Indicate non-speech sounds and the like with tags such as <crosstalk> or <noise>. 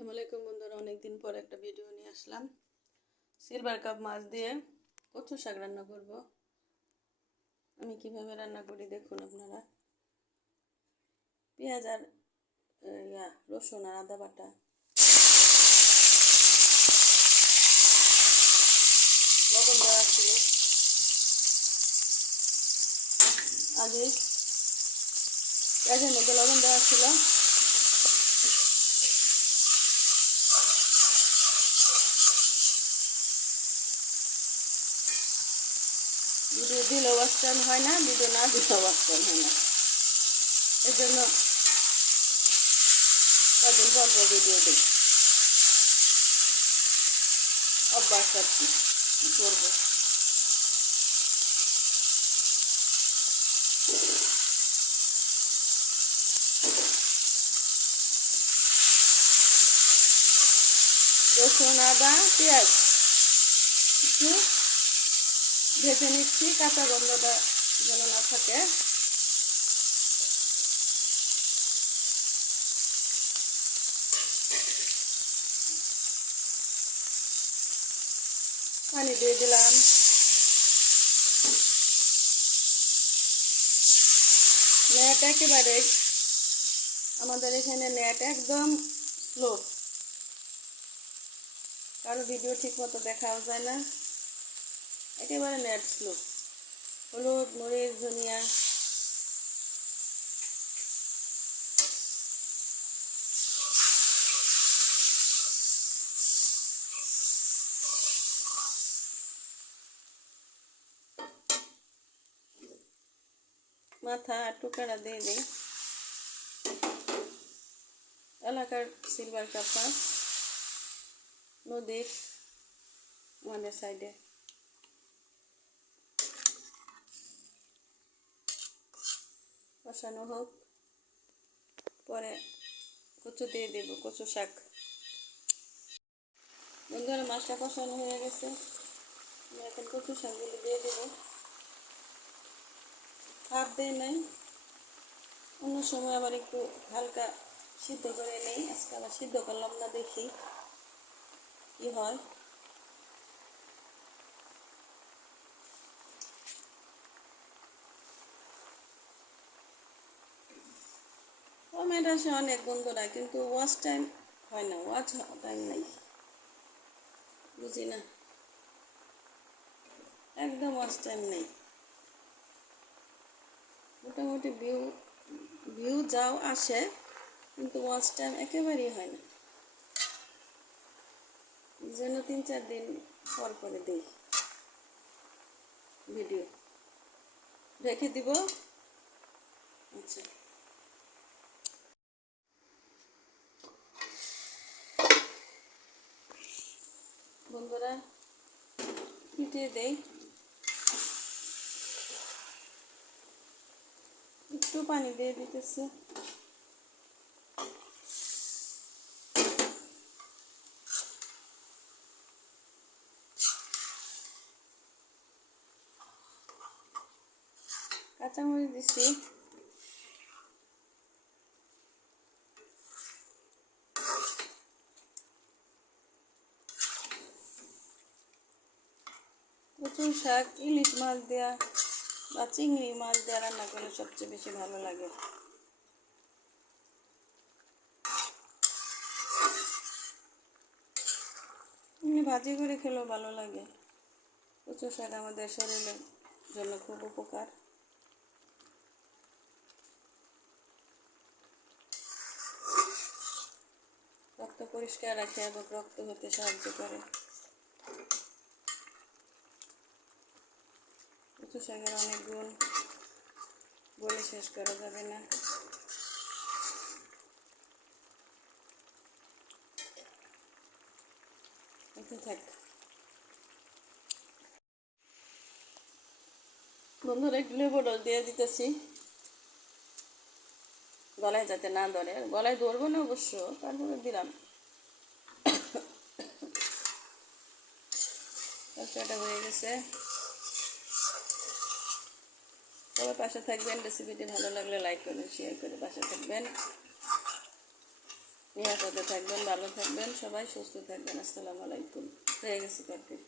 আসসালামু আলাইকুম বন্ধুরা, অনেকদিন পর একটা ভিডিও নিয়ে আসলাম। সিলভার কাপ মাছ দিয়ে কচু শাক রান্না করব। আমি কীভাবে রান্না করি দেখুন আপনারা। পেঁয়াজ আর ইয়া, রসুন আর আদা বাটা। লবণ দেওয়া ছিল। আগে পেঁয়াজের মধ্যে লবণ দেওয়া ছিল। দিলেও ওয়াস্টার্ন হয় না ভিডিও না দিলেও ওয়াস্টার্ন হয় না। এর জন্য কদিন পর ভিডিও দিই অভ্যাস আর কী করব? রসুন, আদা, পেঁয়াজ। একটু ভেজে নিচ্ছি, কাঁচা গন্ধটা যেন না থাকে। পানি দিয়ে দিলাম। নেট একেবারে, আমাদের এখানে নেট একদম স্লো। কারও ভিডিও ঠিক মতো দেখাও যায় না। একেবারে নেট স্লো হলুদ, মরিচ, ধনিয়া। মাথা টুকরা দিয়ে দিই। এলাকার সিলভার কাপ নদীর আমাদের সাইডে কষানো হোক, পরে কচু দিয়ে দেব, কচু শাক। বন্ধুরা, মাছটা কষানো হয়ে গেছে। এখন কচু শাকগুলো দিয়ে দেব। ভাত দেয় নাই। অন্য সময় আবার একটু হালকা সিদ্ধ করে নেই। আজকে আবার সিদ্ধ করলাম না দেখি কি হয়। কমেন্ট আসে অনেক বন্ধুরা, কিন্তু ওয়াচ টাইম হয় না ওয়াচ টাইম নাই। বুঝি না একদম ওয়াচ টাইম নেই। মোটামুটি ভিউ ভিউ যাও আসে, কিন্তু ওয়াচ টাইম একেবারেই হয় না। জন্য তিন চার দিন পর করে দিই ভিডিও রেখে দিব? আচ্ছা। বন্ধুরা পিটিয়ে দেই? একটু পানি দিয়ে দিতেছি। কাঁচামরিচ দিছি। কচুর শাক, ইলিশ মাছ দেওয়া বা চিংড়ি মাছ দেওয়া রান্না করলে সবচেয়ে বেশি ভালো লাগে। ভাজি করে খেলেও ভালো লাগে। কচু শাক আমাদের শরীরের জন্য খুব উপকার। রক্ত পরিষ্কার রাখে এবং রক্ত হতে সাহায্য করে। কচু শাকের অনেক গুণ বলে শেষ করা যাবে না। থাক। বন্ধুরা, একটু লেবু রস দিয়ে দিতেছি। গলায় যাতে না ধরে। গলায় ধরবো না অবশ্য, তারপরে দিলাম। <coughs> তরকারিটা হয়ে গেছে। সবাই পাশে থাকবেন রেসিপিটি ভালো লাগলে লাইক করবেন শেয়ার করে পাশে থাকবেন। নিরাপদে থাকবেন, ভালো থাকবেন, সবাই সুস্থ থাকবেন, আসসালামু আলাইকুম। হয়ে গেছে তরকারি